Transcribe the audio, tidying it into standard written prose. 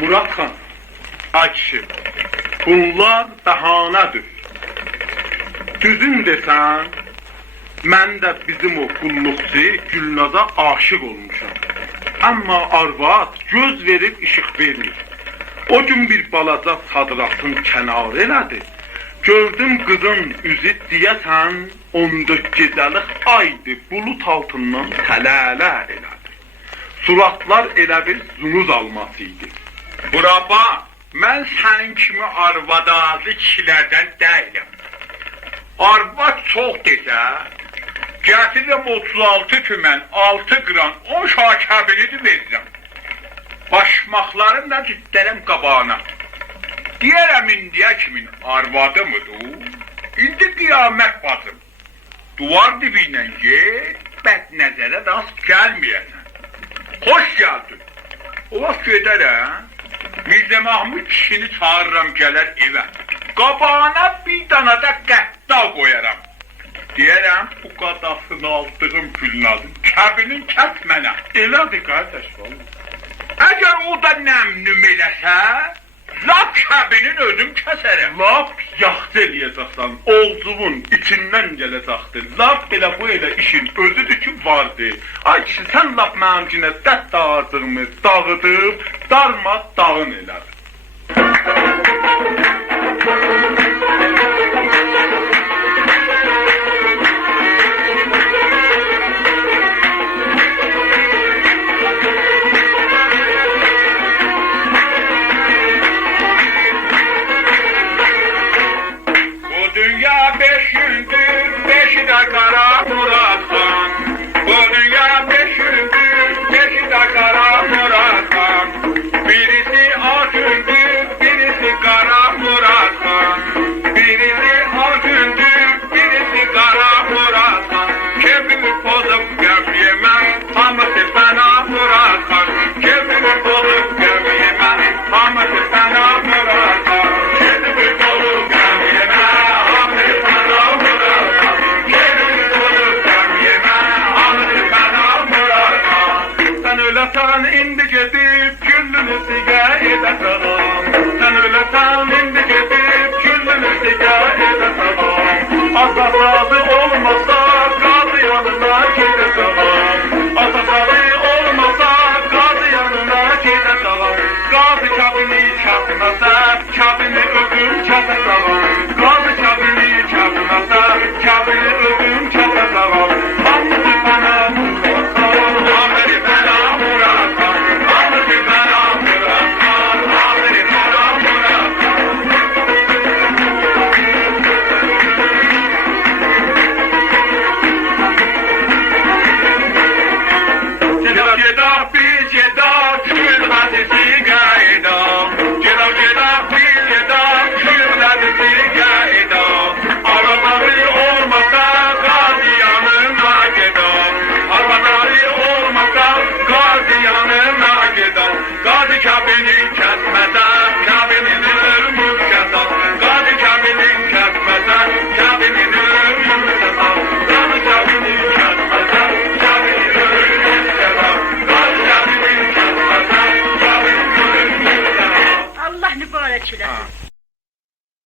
Murat xan, ay kişi, bunlar bəhanədir. Düzün desən, mən də bizim o qulluqçu Gülnaza aşık olmuşam. Amma arvad göz verib işıq vermir. O gün bir balaca sadırasın kənar elədi. Gördüm qızın üzü deyəsən 14 gecəlik aydı, bulut altından tələlə elədi. Suratlar elə bir zunuz almasıydı. Buraba, mən sənin kimi arvadazı kişilərdən deyiləm. Arvad çox desə, gətirirəm 36 tümən, 6 qram, 10 şakəbini də verirəm. Başmaqlarımla cidlərəm qabağına. Deyərəm indiyə kimin arvadı mıdır? İndi qiyamət bazım. Duvar dibinə get, bədnəzərə rast gəlməyəsən. Hoş gəldin. O vaxt gedərəm, Mirzə Mahmud kişini çağırıram gələr evə. Qabağına bir dana da qətta qoyaram. Deyərəm, bu qadasını aldığım Gülnazın kəbinin kəs mənə. Elədir qardaş, vallahi. Əgər o da nəmnüm eləsə, lap kəbinin özüm kəsərəm. Lap yaxşı eləyəcəksən, olcuğun içindən gələcəkdir. Lap belə bu elə işin özüdür ki vardı. Ay kişi, sən lap mənim günə dət dağırdığımı dağıdıb, darma dağın elədi. Dünya 5 gündür, 5'i de kara Murat'tan. Bu dünya 5 gündür, 5'i de kara Murat'tan. Birisi ak gündür, birisi kara Murat'tan. Birisi ak gündür, birisi kara Murat'tan. Kebir bozup göm yemem, hamısı fena Murat'tan. Kebir bozup göm yemem, hamısı fena Murat'tan. Kebir bozup göm yemem. Sen indi gedib güllünü sigə edəsəm. Sən öləsən indi gedib güllünü sigə edəsəm. Asasalı olmasa qadı yanına gedəsəm. Asasalı olmasa qadı yanına gedəsəm. Qadı kəbini kəsməsə, kəbini özüm kəsəsəm. Qadı kəbini kəsməsə, kəbini özüm kəsəsəm. Hamısı bana Allah mübarek eylesin.